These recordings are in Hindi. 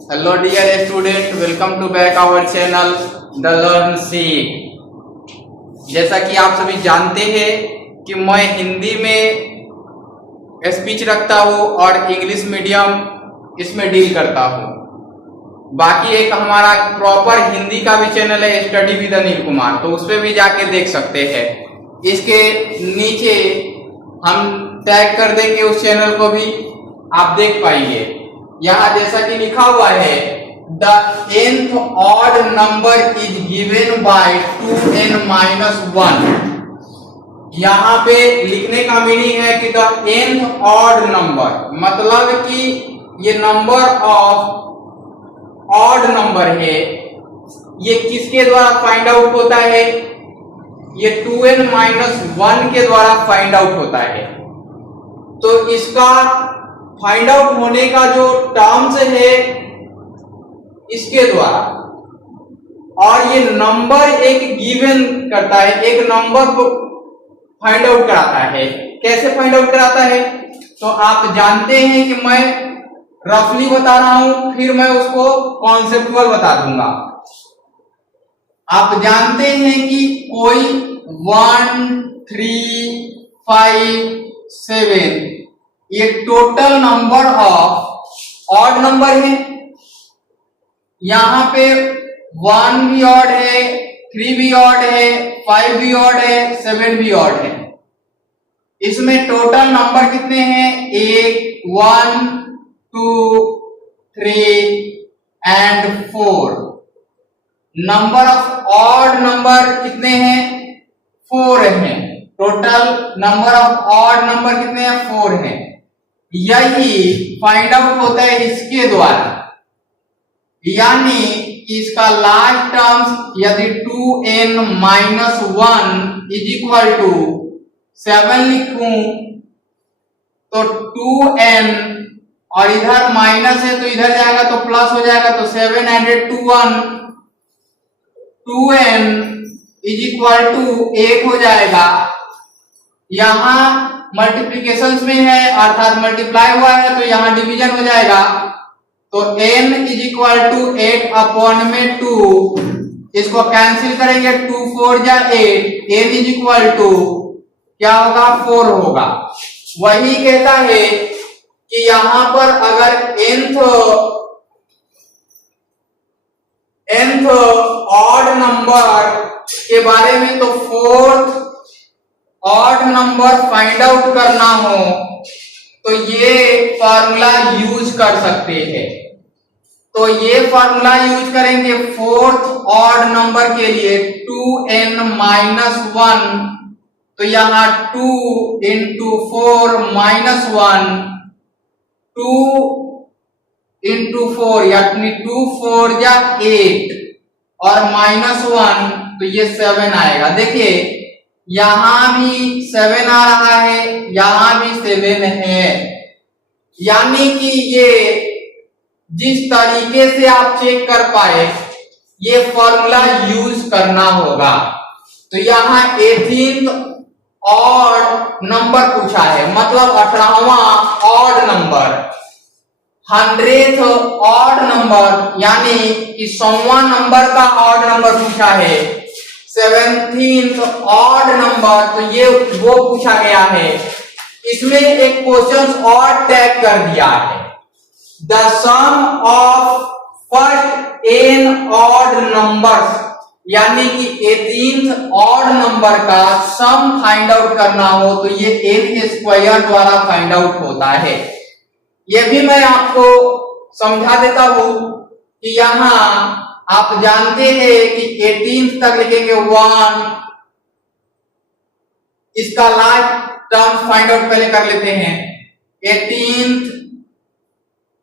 Hello dear student, welcome to back our channel the learn Seekh. जैसा कि आप सभी जानते हैं कि मैं हिंदी में स्पीच रखता हूँ और इंग्लिश मीडियम इसमें डील करता हूँ। बाकी एक हमारा प्रॉपर हिंदी का भी चैनल है, स्टडी विद अनिल कुमार, तो उस पर भी जाके देख सकते हैं। इसके नीचे हम टैग कर देंगे उस चैनल को भी, आप देख पाएंगे। यहाँ जैसा कि लिखा हुआ है, the nth odd number is given by 2n-1। यहाँ पे लिखने का मीनिंग है कि द nth ऑड नंबर, मतलब कि ये नंबर ऑफ ऑड नंबर है, ये किसके द्वारा फाइंड आउट होता है? ये 2n-1 के द्वारा फाइंड आउट होता है। तो इसका फाइंड आउट होने का जो टर्म्स है इसके द्वारा, और ये नंबर एक गिवन करता है, एक नंबर को फाइंड आउट कराता है। कैसे फाइंड आउट कराता है? तो आप जानते हैं कि मैं रफली बता रहा हूं, फिर मैं उसको कॉन्सेप्चुअल बता दूंगा। आप जानते हैं कि कोई 1, 3, 5, 7 ये total number of odd number है। यहां पे 1 भी ऑड है, 3 भी ऑड है, 5 भी ऑड है, 7 भी ऑड है। इसमें टोटल नंबर कितने हैं? 1, 2, 3 and 4। Number of odd number कितने हैं? 4 हैं। Total number of odd number कितने हैं? 4 हैं। यही फाइंड आउट होता है इसके द्वारा, यानी इसका लास्ट टर्म्स यदि 2n-1 इज इक्वल टू 7 लिखूं तो 2n और इधर माइनस है तो इधर जाएगा तो प्लस हो जाएगा, तो 7 added to 1, 2n is equal to 8 हो जाएगा। यहां मल्टीप्लीकेशन में है अर्थात मल्टीप्लाई हुआ है, तो यहां डिवीजन हो जाएगा, तो n is equal to 8 upon में 2, इसको कैंसिल करेंगे, 2 4 जा 8, n इज इक्वल टू क्या होगा? 4 होगा। वही कहता है कि यहां पर अगर nth ऑड नंबर के बारे में, तो 4th odd number find out करना हो तो ये फार्मूला यूज कर सकते हैं। तो ये फार्मूला यूज करेंगे 4th ऑड नंबर के लिए, 2n-1, तो यहां 2 into 4 -1, 2 into 4 यानी 2 4 या 8 और -1, तो ये 7 आएगा। देखिए यहां भी 7 आ रहा है, यहां भी 7 है, यानी कि ये जिस तरीके से आप चेक कर पाए ये फॉर्मूला यूज करना होगा। तो यहां 18th ऑड नंबर पूछा है, मतलब 18वां odd number, 100th odd number यानी कि 100वां नंबर का ऑड नंबर पूछा है, 17th ऑड नंबर, तो ये वो पूछा गया है। इसमें एक क्वेश्चन और टैग कर दिया है, the sum of first n odd numbers, यानी कि 18th ऑड नंबर का सम फाइंड आउट करना हो तो ये n² द्वारा फाइंड आउट होता है। ये भी मैं आपको समझा देता हूं कि यहां आप जानते हैं कि 18th तक लिखेंगे 1, इसका लास्ट टर्म फाइंड आउट पहले कर लेते हैं। 18th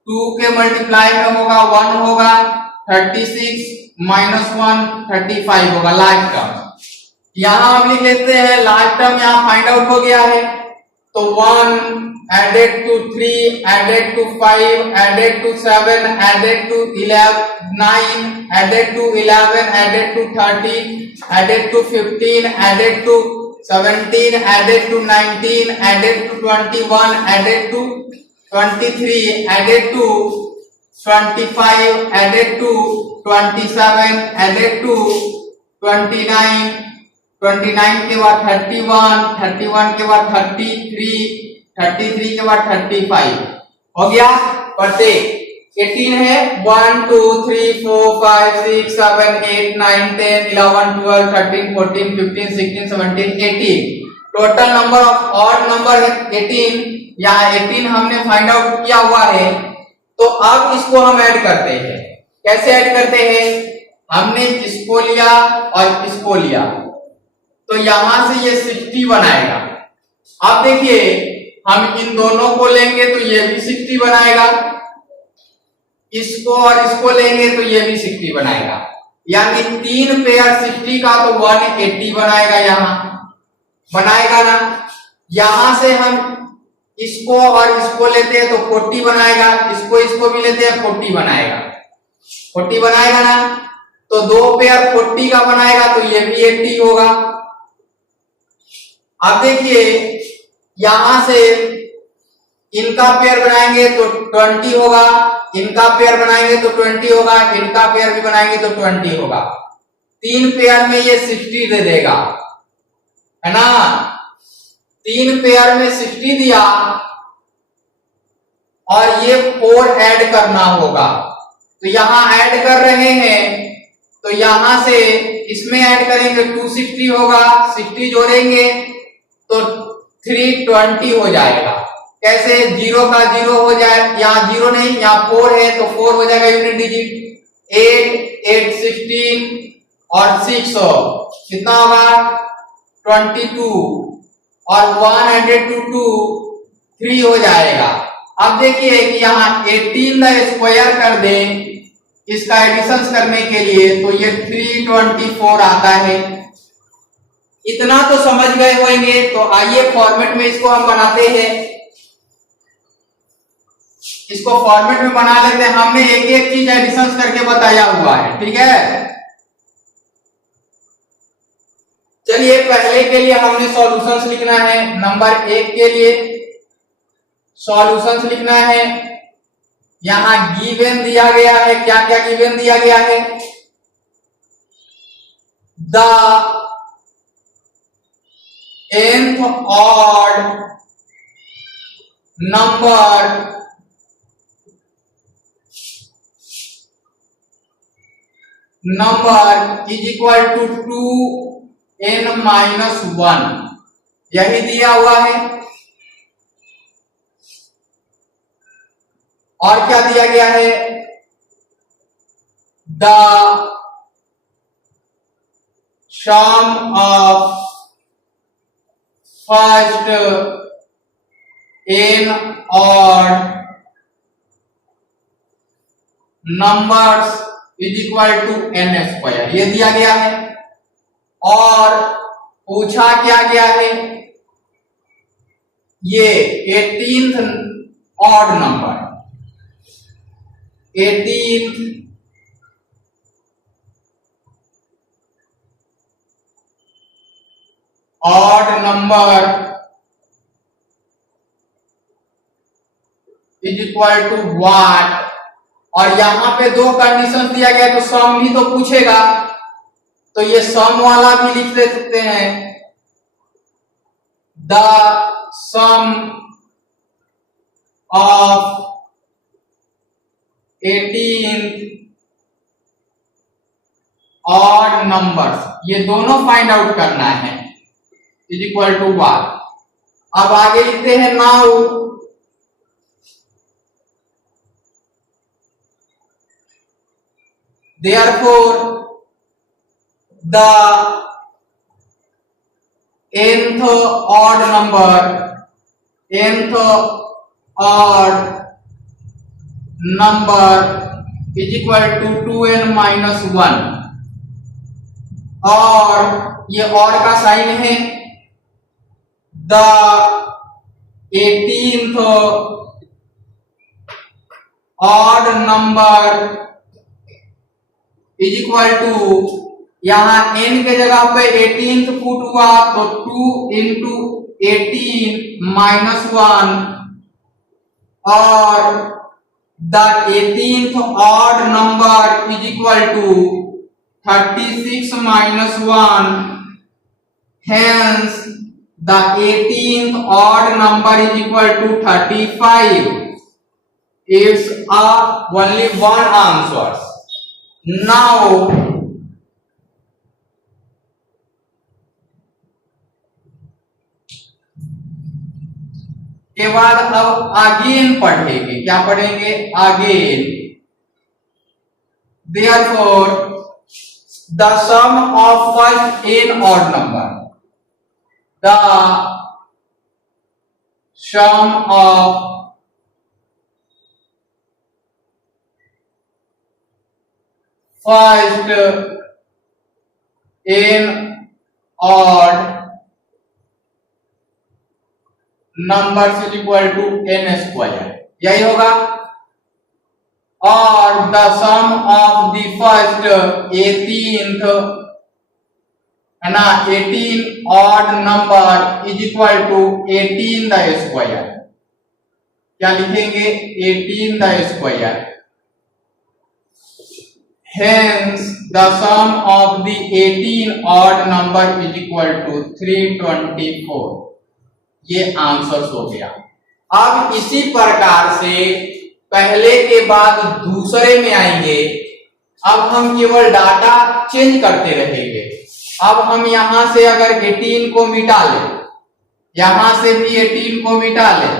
2 के मल्टीप्लाई में होगा 1 होगा, 36 -1 35 होगा लास्ट टर्म। यहां हम लिख लेते हैं लास्ट टर्म, यहां फाइंड आउट हो गया है, तो 1 added to 3 added to 5 added to 7 added to 9 added to 11 added to 13 added to 15 added to 17 added to 19 added to 21 added to 23 added to 25 added to 27 added to 29, 29 के बाद 31, 31 के बाद 33, 33 के बाद 35 हो गया। प्रत्येक 18 है 1 2 3 4 5 6 7 8 9 10 11 12 13 14 15 16 17 18 total number of odd number है 18। यहाँ 18 हमने फाइंड आउट किया हुआ है। तो अब इसको हम ऐड करते हैं। कैसे ऐड करते हैं? हमने इसको लिया और इसको लिया तो यहां से ये 60 बनाएगा। अब देखिए हम इन दोनों को लेंगे तो ये भी 60 बनाएगा, इसको और इसको लेंगे तो ये भी 60 बनाएगा, यानी 3 पेयर 60 का तो 180 बनाएगा। यहां बनाएगा ना। यहां से हम इसको और इसको लेते हैं तो 40 बनाएगा, इसको भी लेते हैं 40 बनाएगा, 40 बनाएगा ना। तो 2 पेयर 40 का बनाएगा तो ये भी 80 होगा। अब देखिए यहां से इनका पेयर बनाएंगे तो 20 होगा, इनका पेयर बनाएंगे तो 20 होगा, इनका पेयर भी बनाएंगे तो 20 होगा। 3 पेयर में ये 60 दे देगा, है ना। 3 पेयर में 60 दिया और ये 4 ऐड करना होगा। तो यहां ऐड कर रहे हैं तो यहां से इसमें ऐड करेंगे 260 होगा, 60 जोड़ेंगे तो 320 हो जाएगा। कैसे? 0 का 0 हो जाए, यहाँ 0 नहीं, यहाँ 4 है तो 4 हो जाएगा यूनिट डिजिट। 8 8 16 और 6 कितना होगा 22 और 1 एडेड टू 2 3 हो जाएगा। अब देखिए कि यहाँ 18 स्क्वायर कर दें इसका एडिशन करने के लिए तो ये 324 आता है। इतना तो समझ गए होंगे। तो आइए फॉर्मेट में इसको हम बनाते हैं। इसको फॉर्मेट में बना लेते हैं। हमने एक एक चीज एडिशन करके बताया हुआ है, ठीक है। चलिए पहले के लिए हमने सॉल्यूशंस लिखना है। नंबर 1 के लिए सॉल्यूशंस लिखना है। यहां गिवन दिया गया है, क्या क्या गिवन दिया गया है? The nth odd number is equal to 2n-1 यही दिया हुआ है। और क्या दिया गया है? The sum of first n odd numbers is equal to n square ये दिया गया है। और पूछा क्या गया है? ये 18th odd number 18th odd number is equal to what? और यहां पे 2 कंडीशन दिया गया तो सम भी तो पूछेगा, तो ये सम वाला भी लिख दे सकते हैं। The sum of 18th odd numbers ये दोनों फाइंड आउट करना है इज इक्वल टू 1। अब आगे लिखते हैं now therefore the nth odd number is equal to 2n-1 और ये और का साइन है। The 18th odd number is equal to यहां n के जगह पे 18th पुट हुआ तो 2 इंटू 18 -1 और the 18th odd number is equal to 36 minus 1. Hence the 18th odd number is equal to 35. It's only one answer. Now के बाद अब अगेन पढ़ेंगे। क्या पढ़ेंगे? Again. Therefore the sum of first n odd number, the sum of first n odd number is equal to n square, यही होगा। और the sum of the first 18th है ना, 18 odd number is equal to 18 the square. क्या लिखेंगे? 18 the square. Hence the sum of the 18 odd number is equal to 324। ये आंसर हो गया। अब इसी प्रकार से पहले के बाद दूसरे में आएंगे। अब हम केवल डाटा चेंज करते रहेंगे। अब हम यहां से अगर 18 को मिटा लें, यहां से भी 18 को मिटा लें,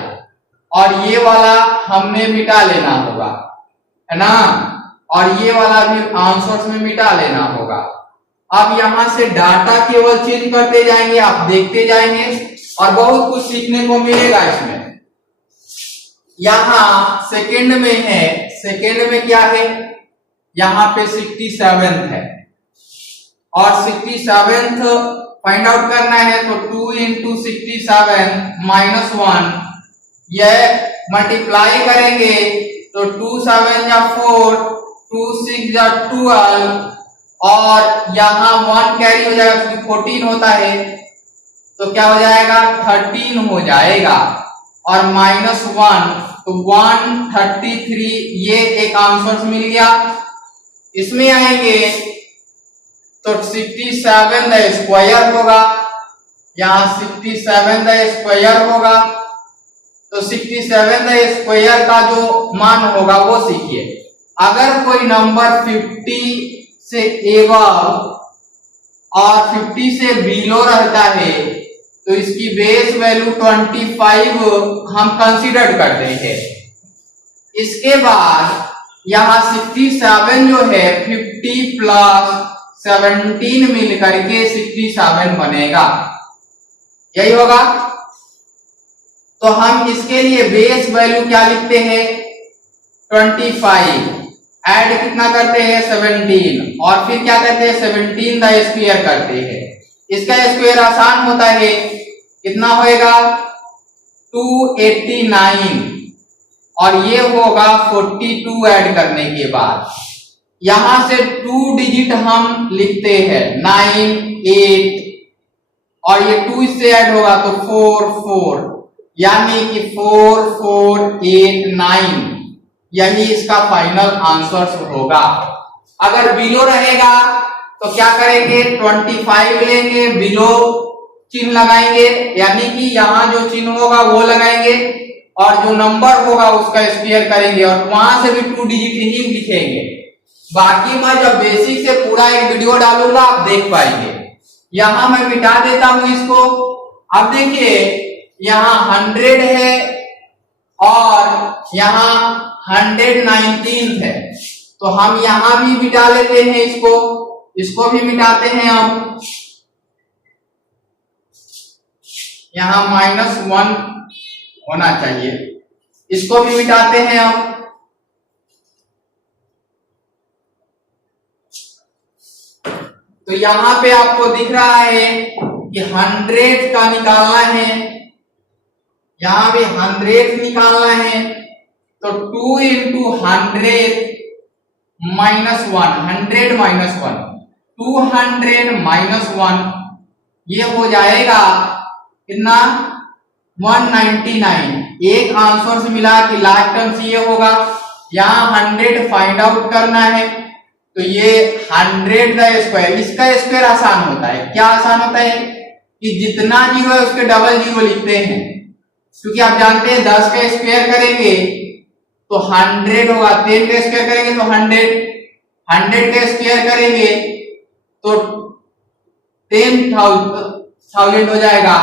और ये वाला हमने मिटा लेना होगा, है ना, और ये वाला भी आंसर्स में मिटा लेना होगा। अब यहां से डाटा केवल चेंज करते जाएंगे, आप देखते जाएंगे और बहुत कुछ सीखने को मिलेगा इसमें। यहां सेकंड में है, सेकंड में क्या है? यहां पे 67 है और 67 फाइंड आउट करना है, तो 2 into 67 minus 1, यह मल्टीप्लाई करेंगे तो 2 7 जा 4, 2 6 जा 12, और यहां 1 कैरी हो जाएगा क्योंकि 14 होता है, तो क्या हो जाएगा? 13 हो जाएगा। और -1 तो 133, ये एक आंसर मिल गया। इसमें आएंगे तो 67 द स्क्वायर होगा, यहां 67 द स्क्वायर होगा, तो 67 द स्क्वायर का जो मान होगा वो सीखिए। अगर कोई नंबर 50 से एबव और 50 से बिलो रहता है तो इसकी बेस वैल्यू 25 हम कंसीडर करते हैं। इसके बाद यहां 67 जो है 50 प्लस 17 मिलकर के 67 बनेगा, यही होगा। तो हम इसके लिए बेस वैल्यू क्या लिखते हैं? 25, ऐड कितना करते हैं? 17, और फिर क्या करते हैं? 17 द स्क्वायर करते हैं। इसका स्क्वायर आसान होता है, कितना होएगा? 289, और ये होगा 42 ऐड करने के बाद। यहां से 2 डिजिट हम लिखते हैं 9 8, और ये 2 इससे ऐड होगा तो 4 4, यानी कि 4 4 8 9, यही इसका फाइनल आंसर होगा। अगर बिलो रहेगा तो क्या करेंगे? 25 लेंगे, बिलो चिन्ह लगाएंगे, यानी कि यहां जो चिन्ह होगा वो लगाएंगे, और जो नंबर होगा उसका स्क्वायर करेंगे, और वहां से भी 2 डिजिट ही लिखेंगे। बाकी मैं जब बेसिक से पूरा एक वीडियो डालूंगा आप देख पाएंगे। यहां मैं मिटा देता हूं इसको। अब देखिए यहां 100 है और यहां 119 है, तो हम यहां भी मिटा लेते हैं इसको भी मिटाते हैं। हम यहां -1 होना चाहिए, इसको भी मिटाते हैं हम। तो यहां पे आपको दिख रहा है कि 100 का निकालना है, यहां भी 100 निकालना है, तो 2 into 100 -1, 100 -1, 200 -1, ये हो जाएगा कितना? 199। एक आंसर से मिला कि लास्ट टर्म ये होगा, यहाँ 100 फाइंड आउट करना है, तो ये 100 का स्क्वायर, इसका स्क्वायर आसान होता है। क्या आसान होता है कि जितना जीरो है उसके डबल जीरो लिखते हैं, क्योंकि आप जानते हैं 10 का स्क्वायर करेंगे तो 100 होगा, 10 का स्क्वायर करेंगे तो 100 का स्क्वायर करेंगे तो 10,000 हो जाएगा।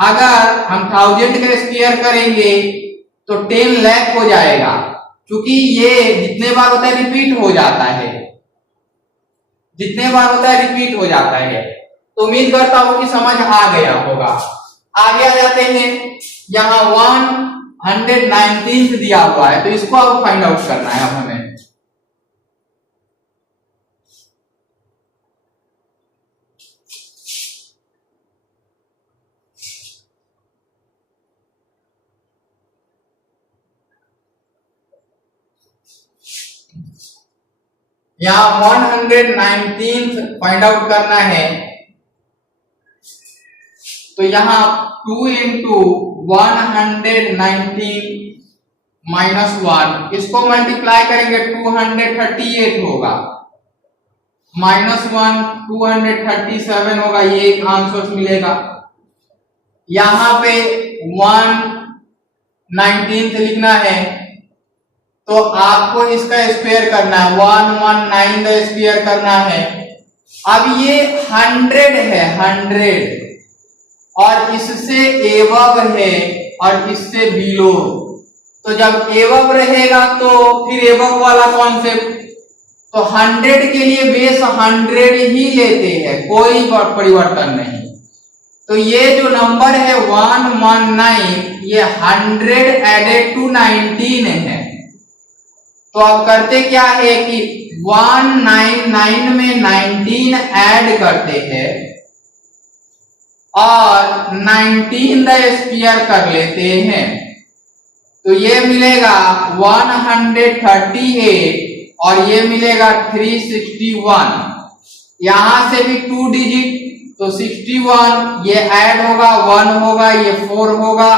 अगर हम 1000 का स्क्वायर करेंगे तो 10 लाख हो जाएगा, क्योंकि ये जितने बार होता है रिपीट हो जाता है, जितने बार होता है रिपीट हो जाता है। तो उम्मीद करता हूं कि समझ आ गया होगा। आगे आ जाते हैं, यहाँ 119 दिया हुआ है, तो इसको अब फाइंड आउट करना है अब हमें। यहाँ 119 फाइंड आउट करना है, तो यहाँ 2 इंटू 119 माइनस 1, इसको मल्टीप्लाई करेंगे 238 होगा, माइनस 1 237 होगा, ये आंसर मिलेगा। यहाँ पे 119 लिखना है, तो आपको इसका स्क्वायर करना है, 119 का स्क्वायर करना है। अब ये 100 है, 100 और इससे एवब है और इससे बिलो, तो जब एवब रहेगा तो फिर एवब वाला कॉन्सेप्ट, तो 100 के लिए बेस 100 ही लेते हैं, कोई परिवर्तन नहीं। तो ये जो नंबर है 119, ये 100 एडेड टू 19 है। तो अब करते क्या है कि 199 में 19 ऐड करते हैं और 19 का स्क्वायर कर लेते हैं, तो ये मिलेगा 138 और ये मिलेगा 361। यहां से भी 2 डिजिट, तो 61, ये ऐड होगा, 1 होगा, ये 4 होगा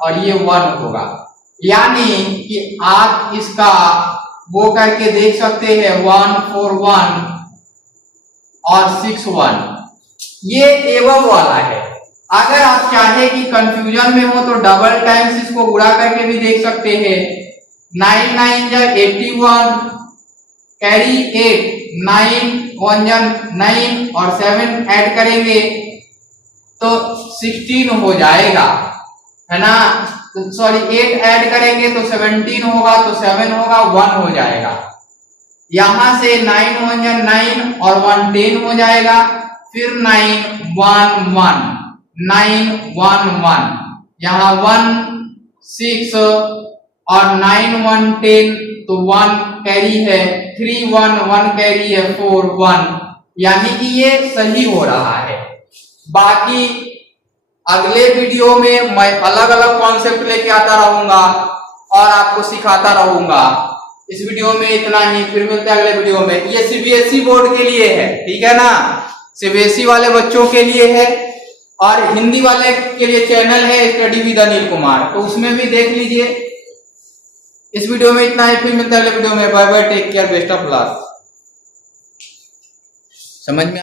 और ये 1 होगा। यानी कि आप इसका वो करके देख सकते हैं 141 और 61, ये एवब वाला है। अगर आप चाहे कि कंफ्यूजन में हो तो डबल टाइम्स इसको गुणा करके भी देख सकते हैं। 9 9 जा 81, कैरी 8, 9 1 जा 9 और 7 ऐड करेंगे तो 16 हो जाएगा, है ना। सॉरी 8 ऐड करेंगे तो 17 होगा, तो 7 होगा, 1 हो जाएगा। यहां से 9 1 जा 9 और 1 10 हो जाएगा, फिर 9 1 1 9 1 1, यहाँ 1 6 और 9 1 10, तो 1 कैरी है, 3 1 1 कैरी है, 4 1, यानी कि ये सही हो रहा है। बाकी अगले वीडियो में मैं अलग अलग कॉन्सेप्ट लेके आता रहूंगा और आपको सिखाता रहूंगा। इस वीडियो में इतना ही, फिर मिलते हैं अगले वीडियो में। ये सीबीएसई बोर्ड के लिए है, ठीक है ना, सीबीएसई वाले बच्चों के लिए है, और हिंदी वाले के लिए चैनल है स्टडी विद अनिल कुमार, तो उसमें भी देख लीजिए। इस वीडियो में इतना ही, फिर मिलते हैं अगले वीडियो में। Bye bye, take care, best of luck. समझ में